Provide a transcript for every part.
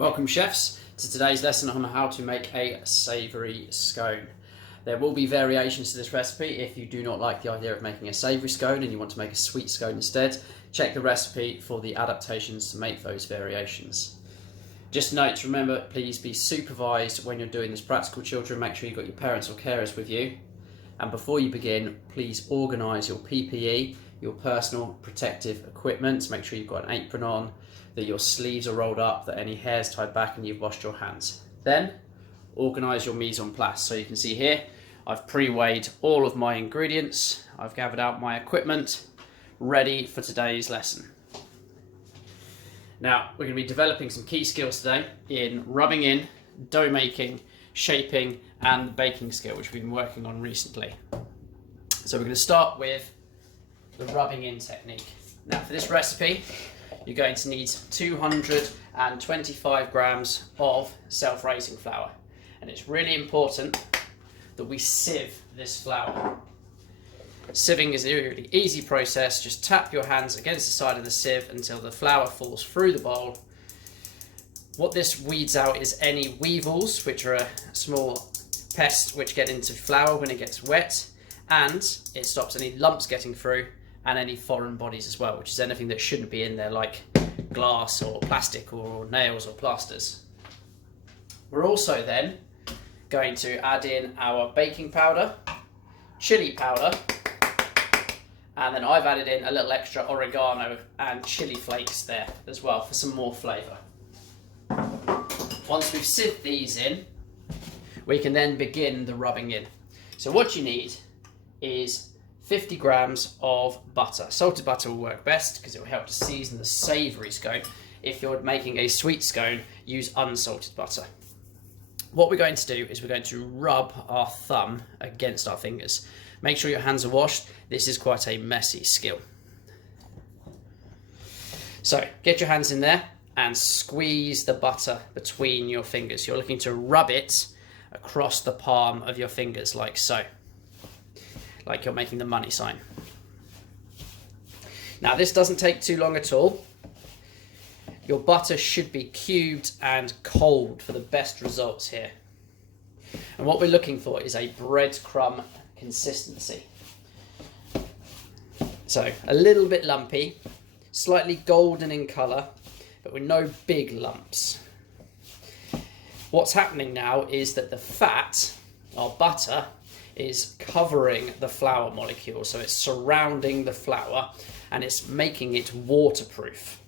Welcome chefs to today's lesson on how to make a savoury scone. There will be variations to this recipe. If you do not like the idea of making a savoury scone and you want to make a sweet scone instead, check the recipe for the adaptations to make those variations. Just note to remember, please be supervised when you're doing this practical, children. Make sure you've got your parents or carers with you. And before you begin, please organise your PPE, your personal protective equipment. Make sure you've got an apron on, that your sleeves are rolled up, that any hair's tied back and you've washed your hands. Then organise your mise en place. So you can see here, I've pre-weighed all of my ingredients. I've gathered out my equipment, ready for today's lesson. Now, we're going to be developing some key skills today in rubbing in, dough making, shaping, and the baking skill, which we've been working on recently. So we're going to start with the rubbing in technique. Now, for this recipe, you're going to need 225 grams of self-raising flour. And it's really important that we sieve this flour. Sieving is a really easy process. Just tap your hands against the side of the sieve until the flour falls through the bowl. What this weeds out is any weevils, which are a small pest which get into flour when it gets wet, and it stops any lumps getting through and any foreign bodies as well, which is anything that shouldn't be in there, like glass or plastic or nails or plasters. We're also then going to add in our baking powder, chili powder, and then I've added in a little extra oregano and chili flakes there as well for some more flavour. Once we've sieved these in, we can then begin the rubbing in. So what you need is 50 grams of butter. Salted butter will work best because it will help to season the savoury scone. If you're making a sweet scone, use unsalted butter. What we're going to do is we're going to rub our thumb against our fingers. Make sure your hands are washed. This is quite a messy skill. So get your hands in there and squeeze the butter between your fingers. You're looking to rub it across the palm of your fingers like so, like you're making the money sign. Now this doesn't take too long at all. Your butter should be cubed and cold for the best results here. And what we're looking for is a breadcrumb consistency. So a little bit lumpy, slightly golden in colour, but with no big lumps. What's happening now is that the fat, our butter, is covering the flour molecule, so it's surrounding the flour and it's making it waterproof,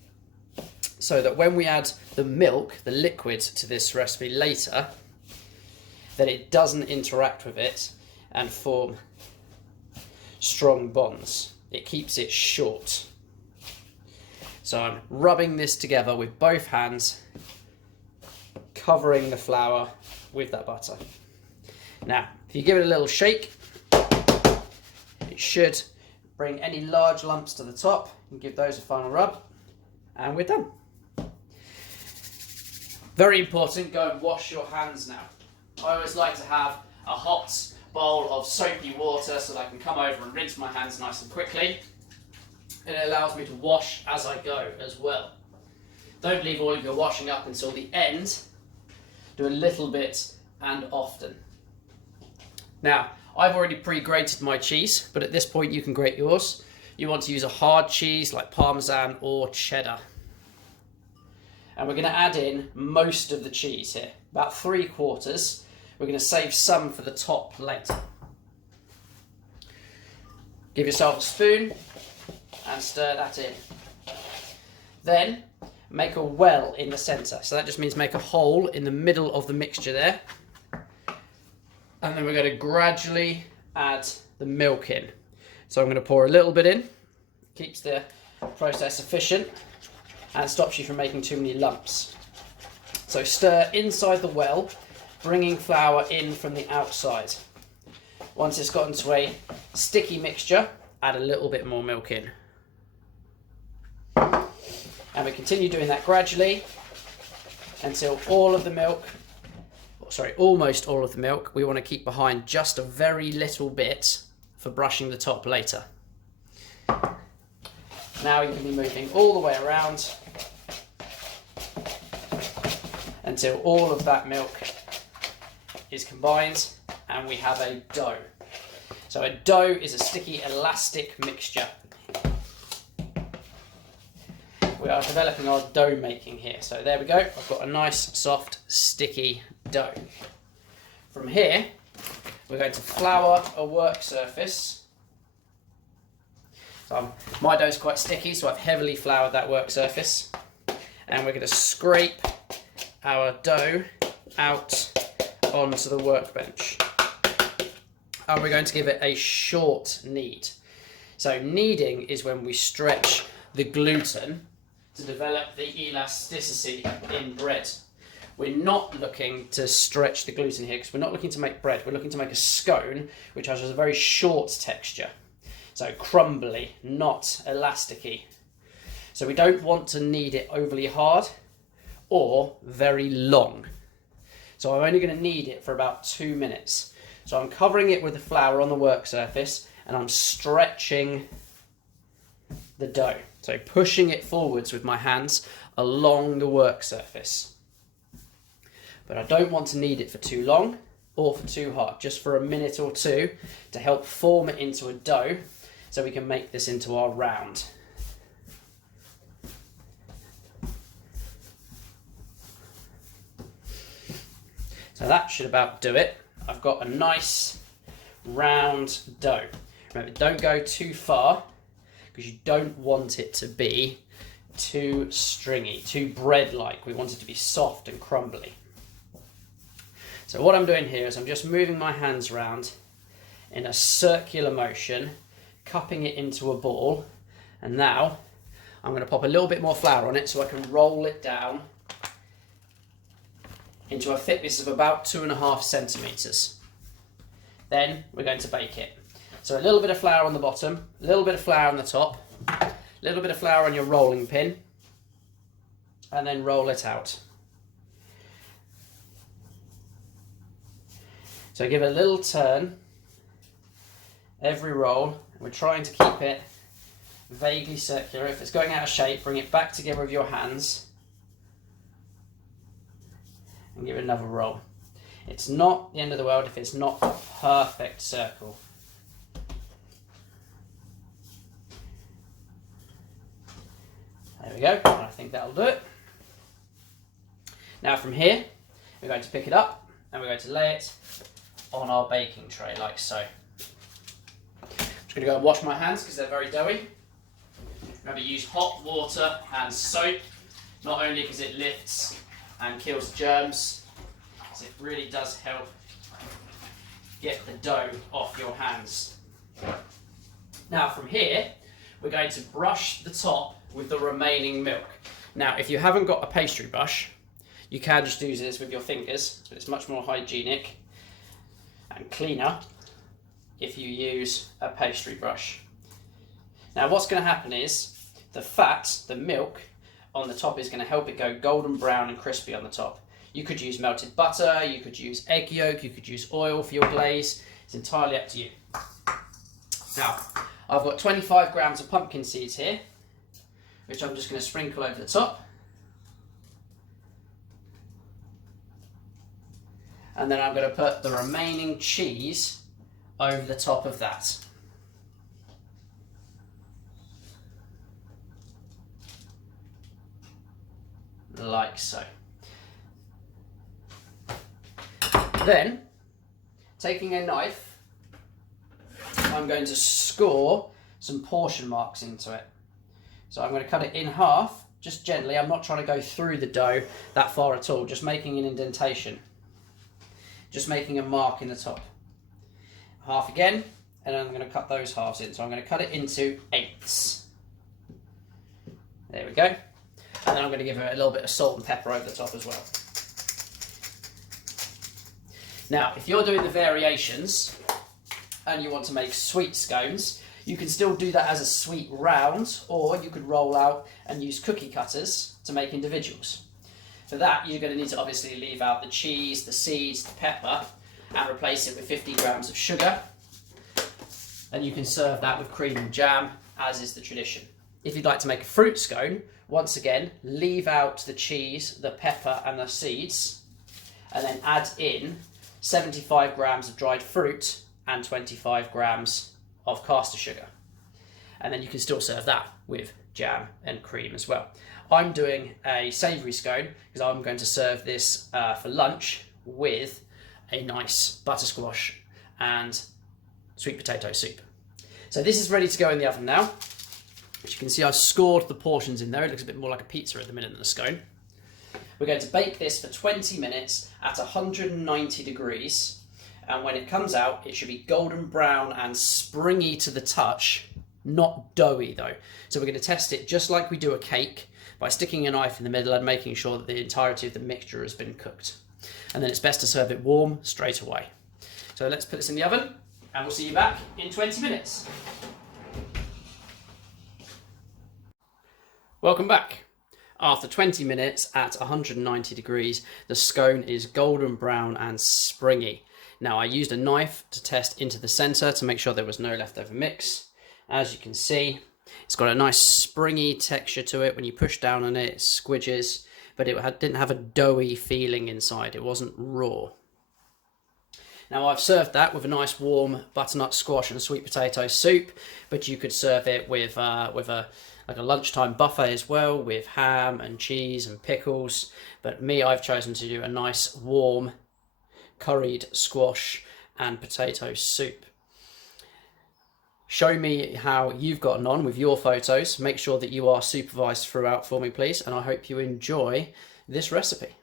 so that when we add the milk, the liquid, to this recipe later, that it doesn't interact with it and form strong bonds. It keeps it short. So I'm rubbing this together with both hands, covering the flour with that butter. Now, if you give it a little shake, it should bring any large lumps to the top and give those a final rub, and we're done. Very important, go and wash your hands now. I always like to have a hot bowl of soapy water so that I can come over and rinse my hands nice and quickly. And it allows me to wash as I go as well. Don't leave all of your washing up until the end. Do a little bit and often. Now, I've already pre-grated my cheese, but at this point you can grate yours. You want to use a hard cheese like Parmesan or cheddar. And we're going to add in most of the cheese here, about 3/4. We're going to save some for the top later. Give yourself a spoon and stir that in. Then make a well in the centre. So that just means make a hole in the middle of the mixture there. And then we're going to gradually add the milk in. So I'm going to pour a little bit in. Keeps the process efficient and stops you from making too many lumps. So stir inside the well, bringing flour in from the outside. Once it's gotten to a sticky mixture, add a little bit more milk in. And we continue doing that gradually until almost all of the milk we want to keep behind, just a very little bit for brushing the top later. Now you can be moving all the way around until all of that milk is combined and we have a dough. So a dough is a sticky, elastic mixture. We are developing our dough making here. So there we go. I've got a nice, soft, sticky dough. From here, we're going to flour a work surface. So my dough is quite sticky, so I've heavily floured that work surface. And we're going to scrape our dough out onto the workbench. And we're going to give it a short knead. So kneading is when we stretch the gluten to develop the elasticity in bread. We're not looking to stretch the gluten here because we're not looking to make bread. We're looking to make a scone which has a very short texture. So crumbly, not elasticy. So we don't want to knead it overly hard or very long. So I'm only going to knead it for about 2 minutes. So I'm covering it with the flour on the work surface and I'm stretching the dough. So pushing it forwards with my hands along the work surface. But I don't want to knead it for too long or for too hard, just for a minute or two to help form it into a dough so we can make this into our round. So that should about do it. I've got a nice round dough. Remember, don't go too far because you don't want it to be too stringy, too bread-like. We want it to be soft and crumbly. So what I'm doing here is I'm just moving my hands around in a circular motion, cupping it into a ball, and now I'm going to pop a little bit more flour on it so I can roll it down into a thickness of about 2.5 centimetres. Then we're going to bake it. So a little bit of flour on the bottom, a little bit of flour on the top, a little bit of flour on your rolling pin, and then roll it out. So give it a little turn every roll. We're trying to keep it vaguely circular. If it's going out of shape, bring it back together with your hands and give it another roll. It's not the end of the world if it's not a perfect circle. There we go, I think that'll do it. Now from here, we're going to pick it up and we're going to lay it on our baking tray like so. I'm just going to go and wash my hands because they're very doughy. Remember, use hot water and soap, not only because it lifts and kills germs, because it really does help get the dough off your hands. Now from here, we're going to brush the top with the remaining milk. Now, if you haven't got a pastry brush, you can just do this with your fingers, but it's much more hygienic and cleaner if you use a pastry brush. Now, what's going to happen is the fat, the milk on the top, is going to help it go golden brown and crispy on the top. You could use melted butter, you could use egg yolk, you could use oil for your glaze. It's entirely up to you. Now, I've got 25 grams of pumpkin seeds here, which I'm just going to sprinkle over the top. And then I'm going to put the remaining cheese over the top of that. Like so. Then, taking a knife, I'm going to score some portion marks into it. So I'm going to cut it in half, just gently. I'm not trying to go through the dough that far at all, just making an indentation. Just making a mark in the top. Half again, and then I'm going to cut those halves in. So I'm going to cut it into 8s. There we go. And then I'm going to give it a little bit of salt and pepper over the top as well. Now, if you're doing the variations and you want to make sweet scones, you can still do that as a sweet round, or you could roll out and use cookie cutters to make individuals. For that, you're going to need to obviously leave out the cheese, the seeds, the pepper, and replace it with 50 grams of sugar. And you can serve that with cream and jam, as is the tradition. If you'd like to make a fruit scone, once again, leave out the cheese, the pepper and the seeds, and then add in 75 grams of dried fruit and 25 grams of caster sugar. And then you can still serve that with jam and cream as well. I'm doing a savoury scone because I'm going to serve this for lunch with a nice butter squash and sweet potato soup. So this is ready to go in the oven now. As you can see, I've scored the portions in there. It looks a bit more like a pizza at the minute than a scone. We're going to bake this for 20 minutes at 190 degrees. And when it comes out, it should be golden brown and springy to the touch, not doughy though. So we're going to test it just like we do a cake by sticking a knife in the middle and making sure that the entirety of the mixture has been cooked. And then it's best to serve it warm straight away. So let's put this in the oven and we'll see you back in 20 minutes. Welcome back. After 20 minutes at 190 degrees, the scone is golden brown and springy. Now I used a knife to test into the center to make sure there was no leftover mix. As you can see, it's got a nice springy texture to it. When you push down on it, it squidges, but it didn't have a doughy feeling inside. It wasn't raw. Now I've served that with a nice warm butternut squash and sweet potato soup, but you could serve it with like a lunchtime buffet as well, with ham and cheese and pickles. But me, I've chosen to do a nice warm curried squash and potato soup. Show me how you've gotten on with your photos. Make sure that you are supervised throughout for me, please, and I hope you enjoy this recipe.